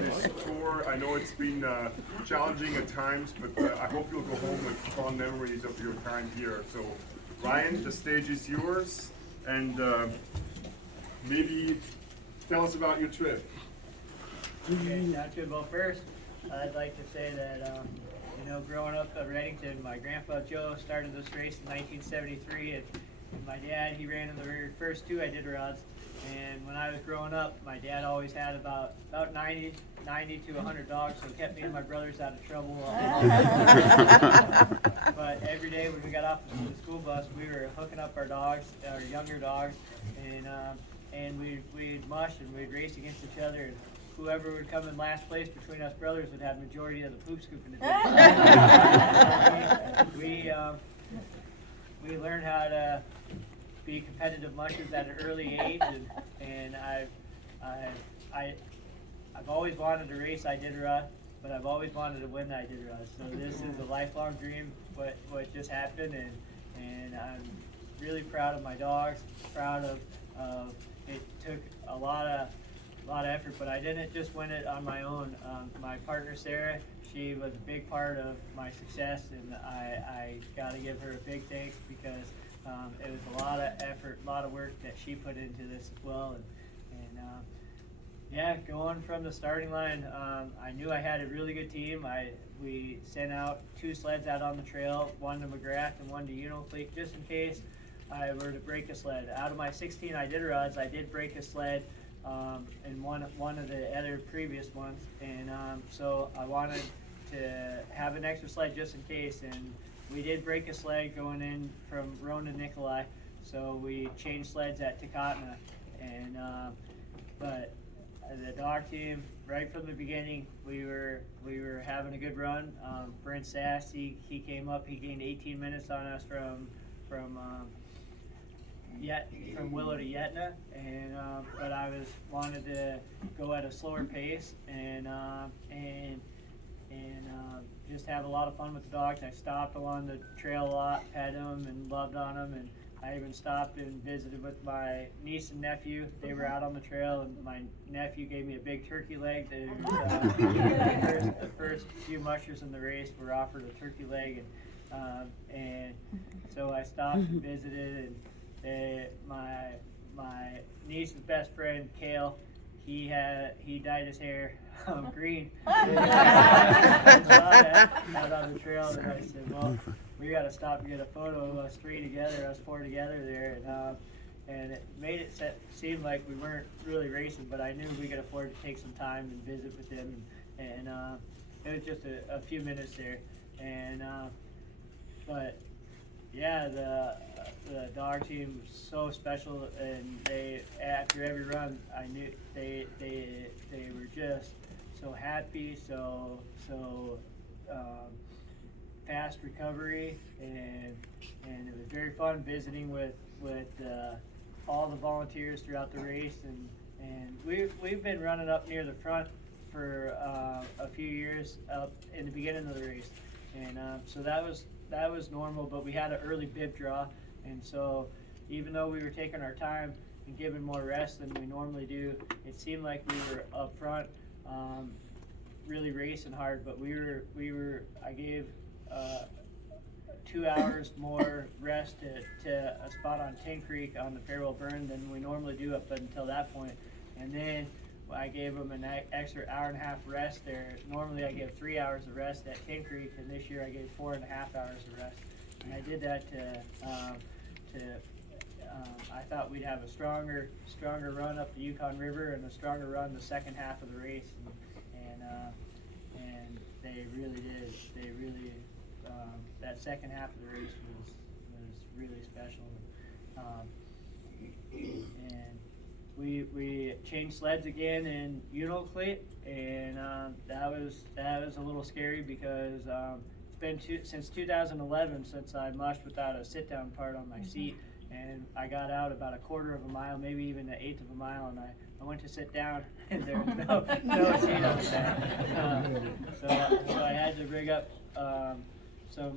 this tour. I know it's been challenging at times, but I hope you'll go home with fond memories of your time here. So, Ryan, the stage is yours, and maybe tell us about your trip. Okay, sounds good. Well, first, I'd like to say that, growing up at Redington, my grandpa Joe started this race in 1973, and my dad, he ran in the very first two Iditarods. And when I was growing up, my dad always had about 90 to 100 dogs, so it kept me and my brothers out of trouble. But every day when we got off the school bus, we were hooking up our dogs, our younger dogs, and we'd mush and we'd race against each other. And whoever would come in last place between us brothers would have majority of the poop scoop in the day. We learned how to be competitive mushers at an early age, and I've always wanted to race Iditarod, but I've always wanted to win the Iditarod. So this is a lifelong dream. What just happened, and I'm really proud of my dogs. Proud of it took a lot of effort, but I didn't just win it on my own. My partner Sarah, she was a big part of my success, and I got to give her a big thanks because it was a lot of effort, a lot of work that she put into this as well. And going from the starting line, I knew I had a really good team. We sent out 2 sleds out on the trail, one to McGrath and one to Inupiat, just in case I were to break a sled. Out of my 16 Iditarods, I did break a sled in one of the other previous ones, and so I wanted to have an extra sled just in case. And we did break a sled going in from Roan to Nikolai, so we changed sleds at Takatna. And but the dog team, right from the beginning, we were having a good run. Brent Sass, he came up, he gained 18 minutes on us from Willow to Yetna, and but I wanted to go at a slower pace and just have a lot of fun with the dogs. I stopped along the trail a lot, pet them and loved on them, and I even stopped and visited with my niece and nephew. They were out on the trail, and my nephew gave me a big turkey leg. The first few mushers in the race were offered a turkey leg, and so I stopped and visited. And my niece's best friend Kale, he dyed his hair green. I saw that out on the trail, and I said, well, we got to stop and get a photo of us 3 together, us 4 together there, and it made it seem like we weren't really racing, but I knew we could afford to take some time and visit with them, and it was just a few minutes there, and but yeah, the dog team was so special, and they, after every run, I knew they were just so happy, so fast recovery, and it was very fun visiting with all the volunteers throughout the race, and we've been running up near the front for a few years up in the beginning of the race, and so that was normal, but we had an early bib draw, and so even though we were taking our time and giving more rest than we normally do, it seemed like we were up front really racing hard, but I gave 2 hours more rest to a spot on Tin Creek on the Farewell Burn than we normally do up until that point. And then I gave them an extra hour and a half rest there. Normally I give 3 hours of rest at Tin Creek, and this year I gave 4.5 hours of rest. And I did that I thought we'd have a stronger run up the Yukon River and a stronger run the second half of the race, and they really did. They really that second half of the race was really special. And we changed sleds again in Inupiat, and that was a little scary because it's been since 2011 since I mushed without a sit-down part on my seat, and I got out about a quarter of a mile, maybe even an eighth of a mile, and I went to sit down, and there was no seat on the back. So I had to rig up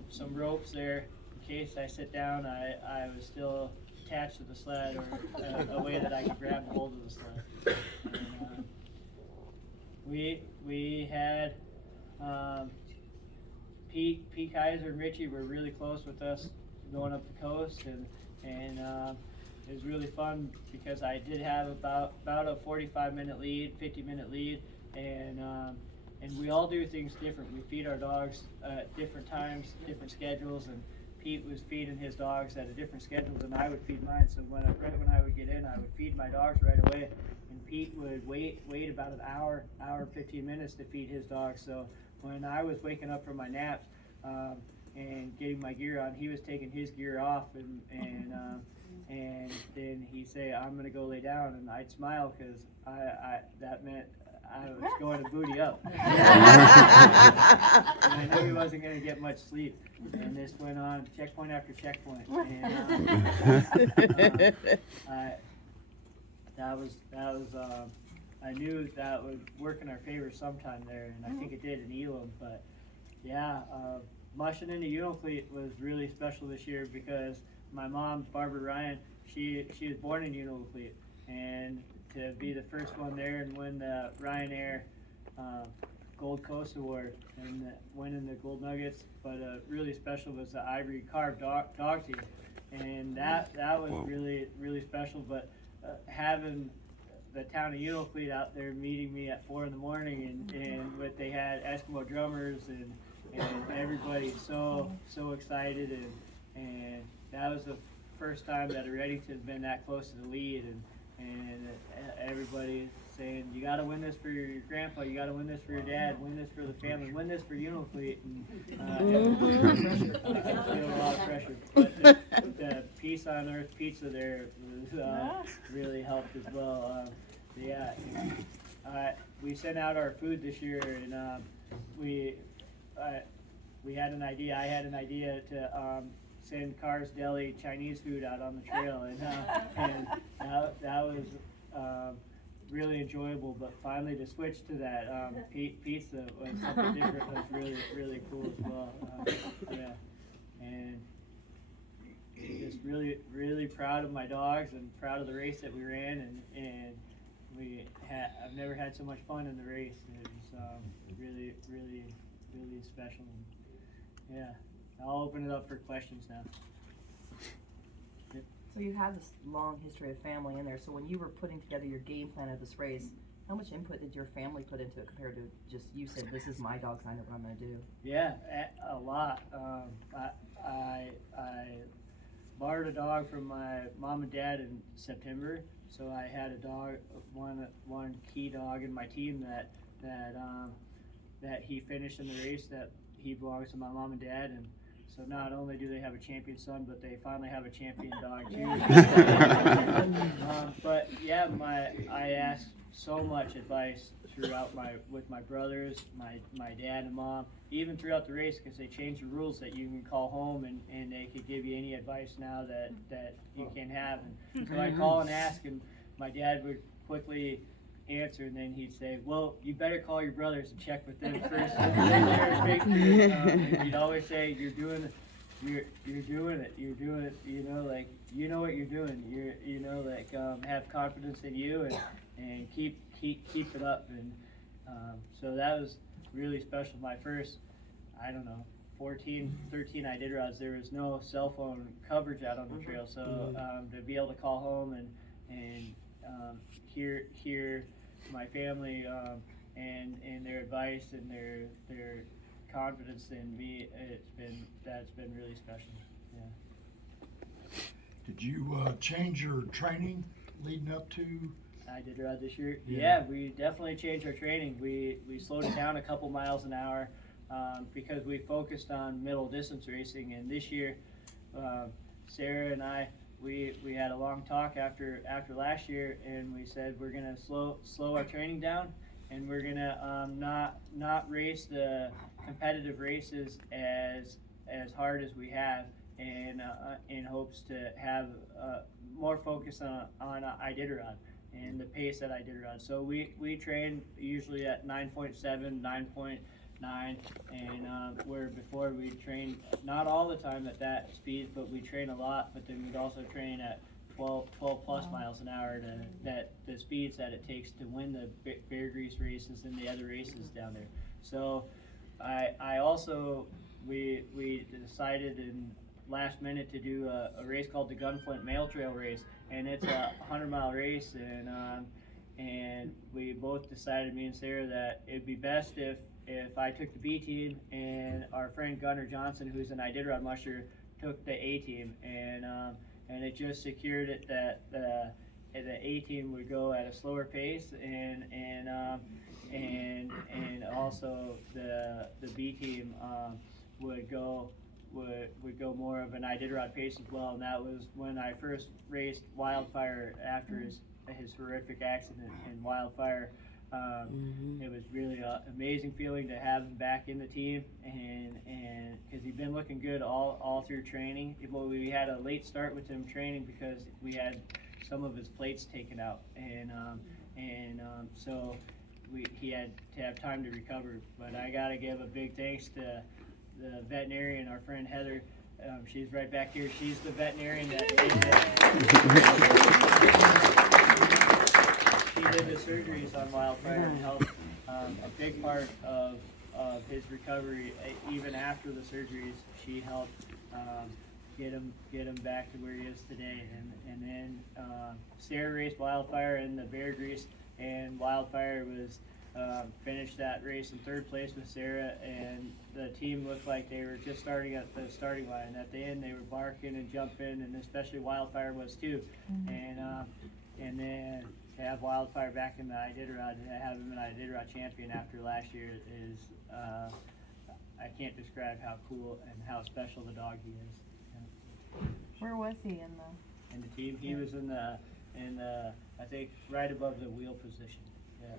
some ropes there in case I sit down. I was still attached to the sled, or a way that I could grab hold of the sled. we had Pete Kaiser and Richie were really close with us going up the coast, and it was really fun because I did have about a 45-minute lead, 50-minute lead, and we all do things different. We feed our dogs at different times, different schedules, and Pete was feeding his dogs at a different schedule than I would feed mine. So right when I would get in, I would feed my dogs right away, and Pete would wait about an hour, 15 minutes to feed his dogs. So when I was waking up from my naps and getting my gear on, he was taking his gear off, and then he'd say, "I'm gonna go lay down," and I'd smile because that meant I was going to booty up. And I knew he wasn't going to get much sleep. And this went on checkpoint after checkpoint. And I knew that would work in our favor sometime there, and I think it did in Elam. But yeah, mushing into Unalcleat was really special this year because my mom, Barbara Ryan, she was born in Unalcleat, and to be the first one there and win the Ryanair Gold Coast Award and winning the Gold Nuggets, but really special was the Ivory Carved dog team, and that was really special. But having the town of Unalcleat out there meeting me at 4 a.m. and they had Eskimo drummers and everybody so excited, and that was the first time that a Redington had been that close to the lead, and everybody saying, "You got to win this for your grandpa, you got to win this for your dad, win this for the family, win this for Unalcleat." And I feel a lot of pressure, but the Peace on Earth pizza there was, really helped as well. We sent out our food this year, and we had an idea. I had an idea to send Carr's Deli Chinese food out on the trail, and that was really enjoyable. But finally to switch to that pizza was something different. Was really cool as well. And just really proud of my dogs and proud of the race that we ran, and I've never had so much fun in the race. It was really special. And, yeah. I'll open it up for questions now. So you have this long history of family in there. So when you were putting together your game plan of this race, how much input did your family put into it compared to just you said, "This is my dogs, I know what I'm going to do"? Yeah, a lot. I borrowed a dog from my mom and dad in September, so I had a dog, one key dog in my team that he finished in the race. That he belongs to my mom and dad, and so not only do they have a champion son, but they finally have a champion dog too. But yeah, I asked so much advice throughout with my brothers, my dad and mom, even throughout the race, because they changed the rules that you can call home and they could give you any advice now that you can have. And so I call and ask, and my dad would quickly answer, and then he'd say, "Well, you better call your brothers and check with them first." And he'd always say, "You're doing it. You're doing it. You know, like you know what you're doing. Have confidence in you and keep it up." And so that was really special. My first, 14, 13 Iditarods, there was no cell phone coverage out on the trail, so to be able to call home and hear my family and their advice and their confidence in me, that's been really special. Yeah. Did you change your training leading up to Iditarod this year? Yeah, we definitely changed our training. We slowed it down a couple miles an hour because we focused on middle distance racing, and this year Sarah and I we had a long talk after last year, and we said we're gonna slow our training down, and we're gonna not race the competitive races as hard as we have, and in hopes to have more focus on Iditarod and the pace at Iditarod. So we train usually at 9.7, 9.9, and where before we train not all the time at that speed, but we train a lot, but then we'd also train at 12 plus miles an hour that the speeds that it takes to win the Bear Grease races and the other races down there. So I also, we decided in last minute to do a race called the Gunflint Mail Trail Race, and it's a 100-mile race, and we both decided, me and Sarah, that it'd be best if I took the B team and our friend Gunnar Johnson, who's an Iditarod musher, took the A team, and it just secured it that the A team would go at a slower pace, and also the B team would go more of an Iditarod pace as well. And that was when I first raced Wildfire after his horrific accident in Wildfire. It was really an amazing feeling to have him back in the team, and because he'd been looking good all through training. Well, we had a late start with him training because we had some of his plates taken out, so he had to have time to recover. But I gotta give a big thanks to the veterinarian, our friend Heather. She's right back here. She's the veterinarian that she did the surgeries on Wildfire and helped a big part of his recovery. Even after the surgeries, she helped get him back to where he is today. And then Sarah raced Wildfire in the Bear Grease, and Wildfire was finished that race in third place with Sarah, and the team looked like they were just starting at the starting line. At the end, they were barking and jumping, and especially Wildfire was too. And then to have Wildfire back in the Iditarod, and have him an Iditarod champion after last year is, I can't describe how cool and how special the dog he is. Yeah. Where was he In the team, he was in the I think right above the wheel position. Yeah.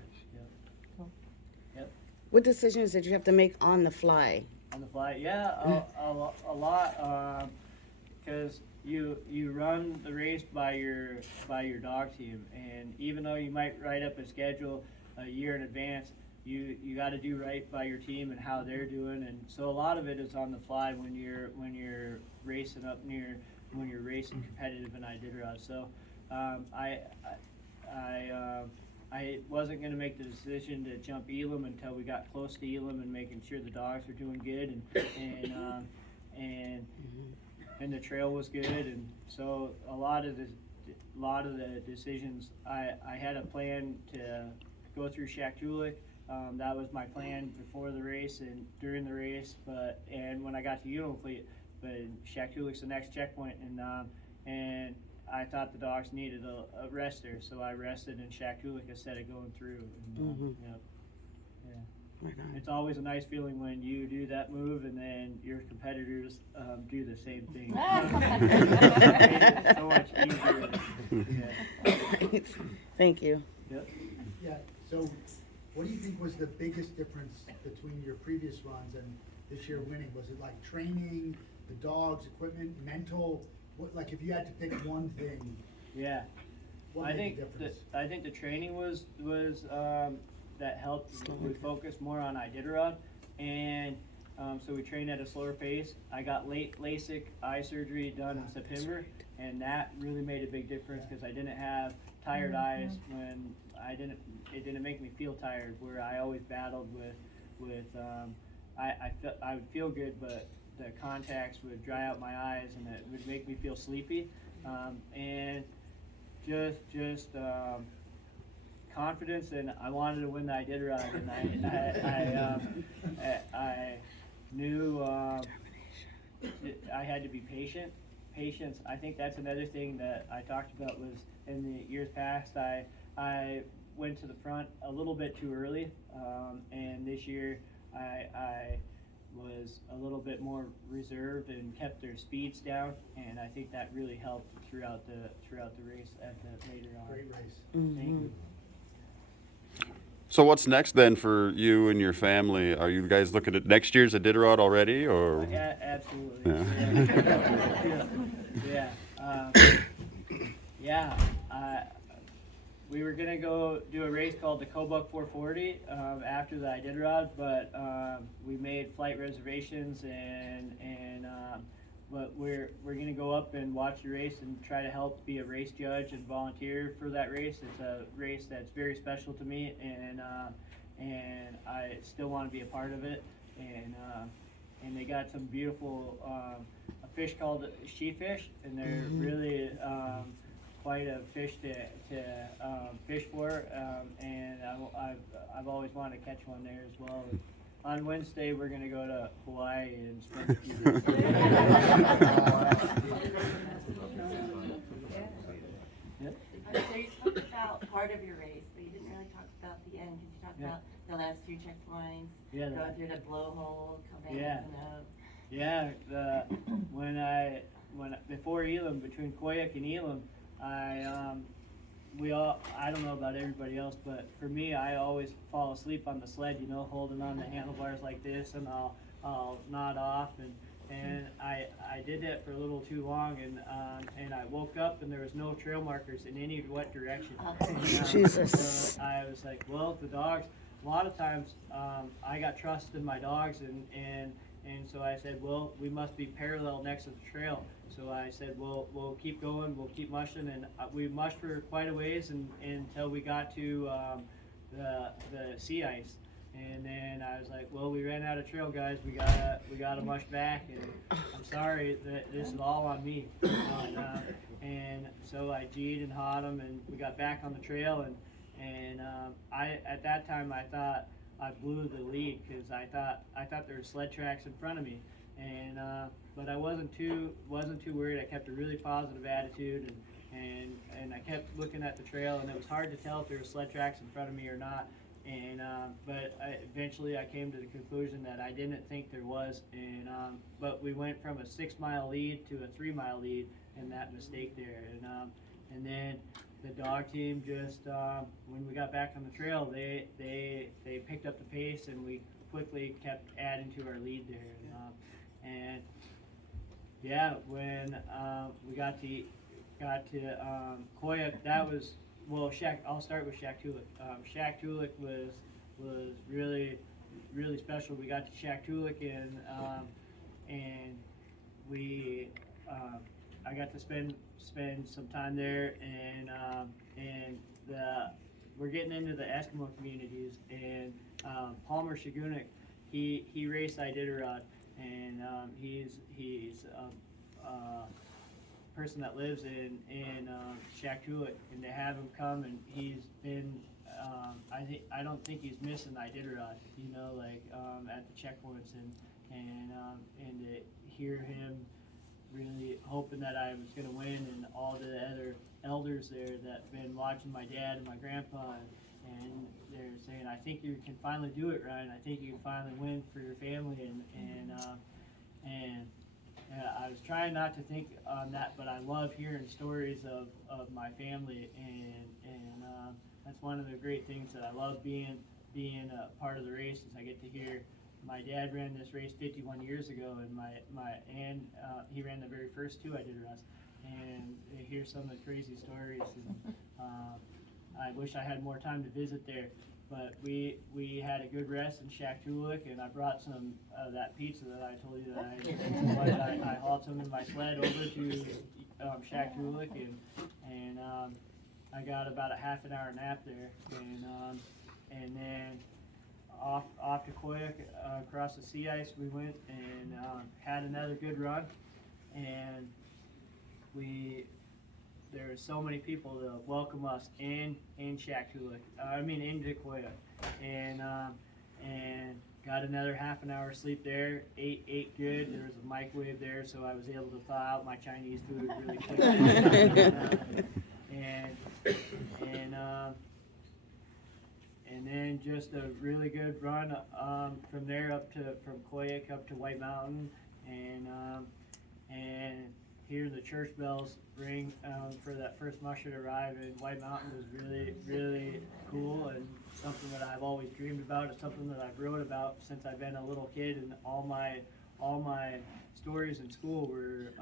Cool. Yep. What decisions did you have to make on the fly? On the fly, yeah, a lot, because you run the race by your dog team, and even though you might write up a schedule a year in advance, you got to do right by your team and how they're doing, and so a lot of it is on the fly when you're racing up near, when you're racing competitive in Iditarod. So I wasn't going to make the decision to jump Elam until we got close to Elam and making sure the dogs were doing good, and the trail was good, and so a lot of the decisions, I had a plan to go through Shaktoolik. That was my plan before the race and during the race, and when I got to Inupiat, but Shaktoolik's the next checkpoint, and I thought the dogs needed a rest there, so I rested in Shaktoolik instead of going through. And, yeah. Right on. It's always a nice feeling when you do that move and then your competitors do the same thing. It's so much easier. Yeah. Thank you. Yep. Yeah, so what do you think was the biggest difference between your previous runs and this year winning? Was it like training, the dogs, equipment, mental? What, like if you had to pick one thing, Yeah. what I made think the difference? I think the training was that helped. We focused more on Iditarod, and so we trained at a slower pace. I got late LASIK eye surgery done in September, and that really made a big difference because I didn't have tired eyes when it didn't make me feel tired, where I always battled with I would feel good, but the contacts would dry out my eyes and it would make me feel sleepy, and just confidence, and I wanted to win the Iditarod, and I knew I had to be patient. Patience, I think that's another thing that I talked about, was in the years past I went to the front a little bit too early, and this year I was a little bit more reserved and kept their speeds down, and I think that really helped throughout the race later on. Great race. Thank you. So what's next then for you and your family? Are you guys looking at next year's Iditarod already, or? Yeah, absolutely. We were gonna go do a race called the Kobuk 440 after the Iditarod, but we made flight reservations, and but we're gonna go up and watch the race and try to help be a race judge and volunteer for that race. It's a race that's very special to me, and I still want to be a part of it. And they got some beautiful a fish called sheefish, and they're really quite a fish to fish for. And I've always wanted to catch one there as well. On Wednesday, we're gonna go to Hawaii and spend a few days. Yep. So you talked about part of your race, but you didn't really talk about the end. Could you talk Yeah. about the last two checkpoints? Yeah, Going through the blowhole, coming Yeah. and up. Yeah, before Elam, between Koyuk and Elam, I don't know about everybody else, but for me, I always fall asleep on the sled, you know, holding on the handlebars like this, and I'll nod off, and I did that for a little too long, and I woke up and there was no trail markers in any what direction. Jesus. So I was like, well, the dogs, a lot of times, I got trust in my dogs, and so I said, well, we must be parallel next to the trail. So I said, well, we'll keep going, we'll keep mushing, and we mushed for quite a ways until we got to the sea ice. And then I was like, well, we ran out of trail, guys. We gotta mush back, and I'm sorry that this is all on me. And so I G'd and hot them, and we got back on the trail, and I at that time I thought I blew the lead because I thought there were sled tracks in front of me, and but I wasn't too worried. I kept a really positive attitude, and I kept looking at the trail, and it was hard to tell if there were sled tracks in front of me or not. And but eventually I came to the conclusion that I didn't think there was, and but we went from a 6-mile lead to a 3-mile lead, and that mistake there, and then the dog team just when we got back on the trail, they picked up the pace, and we quickly kept adding to our lead there, and yeah, when we got to Koyuk, that was. Well, I'll start with Shaktoolik. Shaktoolik was really special. We got to Shaktoolik, and we I got to spend some time there, and we're getting into the Eskimo communities, and Palmer Shagunik, he raced Iditarod, and he's a person that lives in Shaktoolik, and they have him come, and he's been I don't think he's missing Iditarod, you know, like at the checkpoints, and to hear him really hoping that I was going to win, and all the other elders there that been watching my dad and my grandpa, and they're saying, I think you can finally do it, Ryan. I think you can finally win for your family, and I was trying not to think on that, but I love hearing stories of my family, and that's one of the great things that I love being a part of the race, is I get to hear. My dad ran this race 51 years ago, and he ran the very first 2 Iditarods, and I hear some of the crazy stories, and I wish I had more time to visit there. But we had a good rest in Shaktoolik, and I brought some of that pizza that I told you that I hauled some in my sled over to Shaktoolik, and I got about a half an hour nap there, and then off to Koyuk, across the sea ice we went, and had another good run, and there were so many people to welcome us in Shaktoolik, into Koyuk, and got another half an hour sleep there, ate good. There was a microwave there, so I was able to thaw out my Chinese food really quick. And then just a really good run from there from Koyuk up to White Mountain, and hearing the church bells ring for that first musher to arrive in White Mountain was really cool, and something that I've always dreamed about. It's something that I've wrote about since I've been a little kid, and all my stories in school were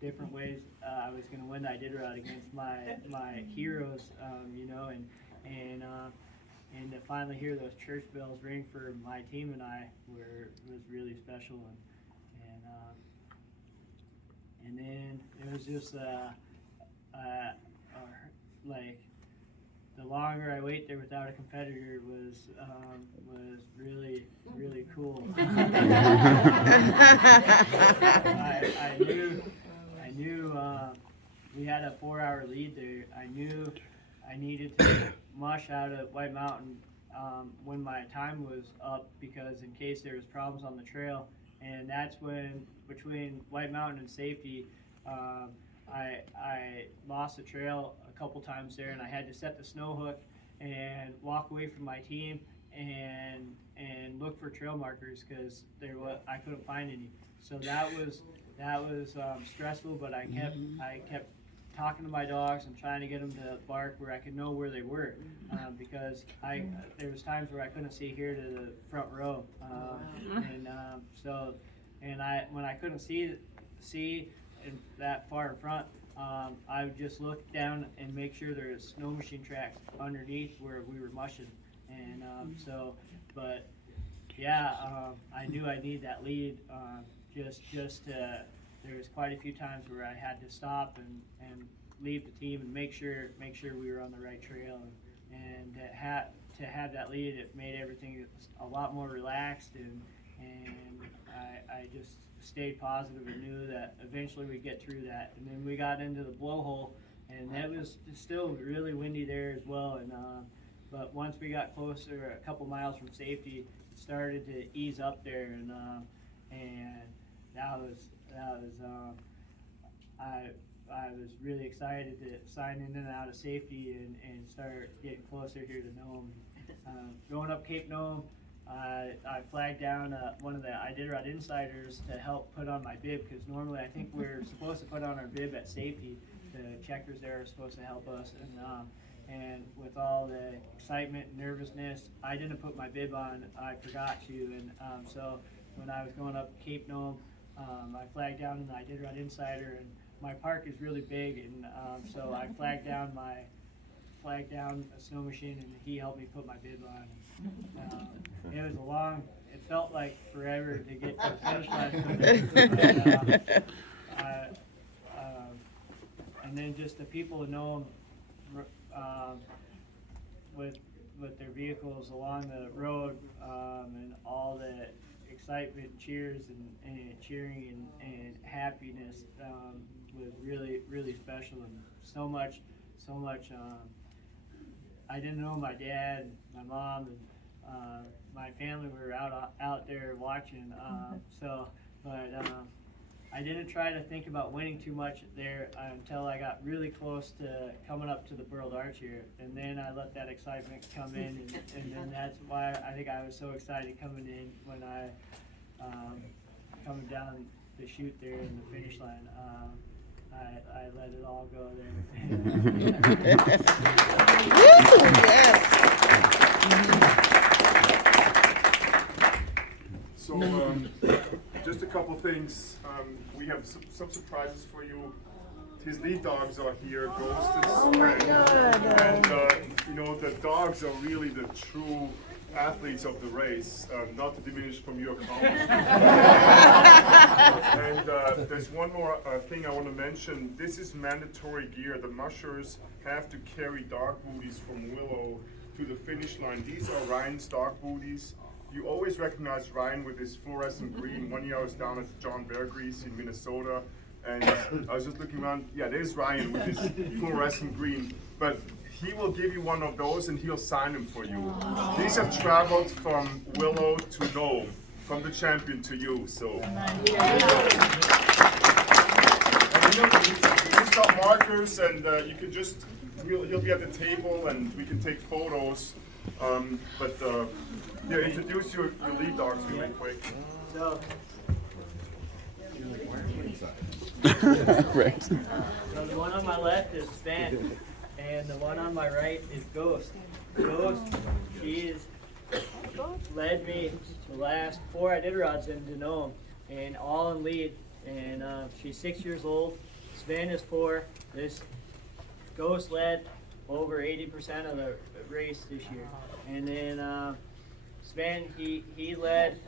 different ways I was going to win the Iditarod against my heroes, you know, and to finally hear those church bells ring for my team and I was really special, and and then it was just like the longer I wait there without a competitor was really cool. I knew we had a 4-hour lead there. I knew I needed to mush out of White Mountain when my time was up, because in case there was problems on the trail. And that's when, between White Mountain and safety, I lost the trail a couple times there, and I had to set the snow hook and walk away from my team and look for trail markers, because I couldn't find any. So that was stressful, but I kept talking to my dogs and trying to get them to bark where I could know where they were, because there was times where I couldn't see here to the front row, when I couldn't see in that far in front, I would just look down and make sure there's snow machine tracks underneath where we were mushing, and I knew I needed that lead. There was quite a few times where I had to stop and leave the team and make sure we were on the right trail, and to have that lead, it made everything a lot more relaxed, and I just stayed positive and knew that eventually we'd get through that. And then we got into the blowhole, and that was still really windy there as well, but once we got closer, a couple miles from safety, it started to ease up there, and I was really excited to sign in and out of safety and start getting closer here to Nome. Going up Cape Nome, I flagged down one of the Iditarod insiders to help put on my bib, because normally I think we're supposed to put on our bib at safety. The checkers there are supposed to help us, and with all the excitement and nervousness, I didn't put my bib on. I forgot to, and so when I was going up Cape Nome, I flagged down an Iditarod insider, and my park is really big, and so I flagged down a snow machine, and he helped me put my bib on. It was it felt like forever to get to the finish line. And then just the people who know him with their vehicles along the road, and all the excitement, cheers, and cheering and happiness was really special, and so much. I didn't know my dad, my mom, and my family were out there watching. I didn't try to think about winning too much there until I got really close to coming up to the World Arch here, and then I let that excitement come in, and then that's why I think I was so excited coming in when I coming down the chute there in the finish line. I let it all go there. So, just a couple things. We have some surprises for you. His lead dogs are here, Ghost and Spring. And the dogs are really the true athletes of the race, not to diminish from your accomplishment. And there's one more thing I want to mention. This is mandatory gear. The mushers have to carry dog booties from Willow to the finish line. These are Ryan's dog booties. You always recognize Ryan with his fluorescent green. One year I was down at John Bear Grease in Minnesota, and I was just looking around. Yeah, there's Ryan with his fluorescent green. But he will give you one of those, and he'll sign them for you. These have traveled from Willow to Nome, from the champion to you. So, he's got markers, and you can just he'll be at the table, and we can take photos. Introduce your lead dogs really quick. So, Right. so the one on my left is Sven, and the one on my right is Ghost. Ghost, she has led me the last 4 Iditarods into Nome, and all in lead. And she's 6 years old. Sven is 4. This Ghost led over 80% of the race this year. And then Sven, he led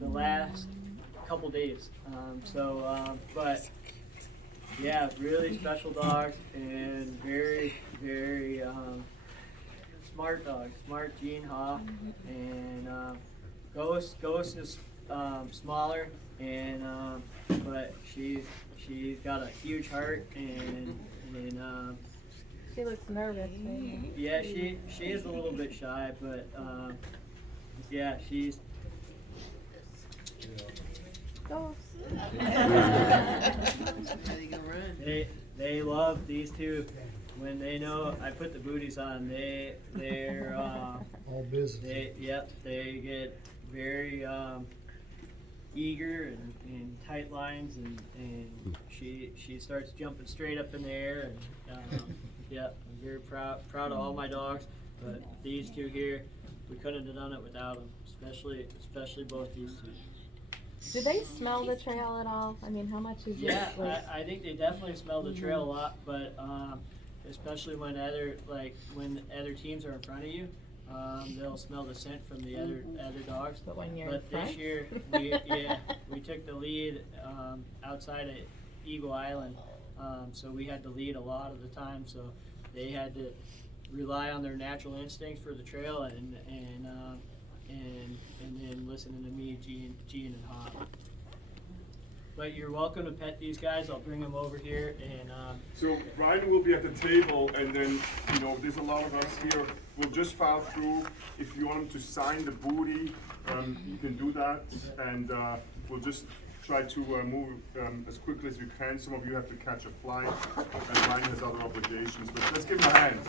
the last couple days. But Yeah, really special dogs and very, very smart dogs. Smart Gene Haw and Ghost is smaller and but she's got a huge heart and She looks nervous. Maybe. yeah, she is a little bit shy, but yeah, she's. Go. They love these two. When they know I put the booties on, they're All business. they get very eager and tight lines and she starts jumping straight up in the air and yeah, I'm very proud of all my dogs, but these two here, we couldn't have done it without them, especially both these two. Do they smell the trail at all? I mean, how much is Yeah, it? Like, I think they definitely smell the trail a lot, but especially when other teams are in front of you, they'll smell the scent from the other dogs. but when you're in But front? this year, we took the lead outside of Eagle Island, so we had to lead a lot of the time. So they had to rely on their natural instincts for the trail and then listening to me, Gene and Hop. But you're welcome to pet these guys. I'll bring them over here and. So Ryan will be at the table, and then, you know, there's a lot of us here. We'll just file through. If you want him to sign the booty, you can do that, and we'll just try to move as quickly as we can. Some of you have to catch a flight, and Ryan has other obligations, but let's give him a hand.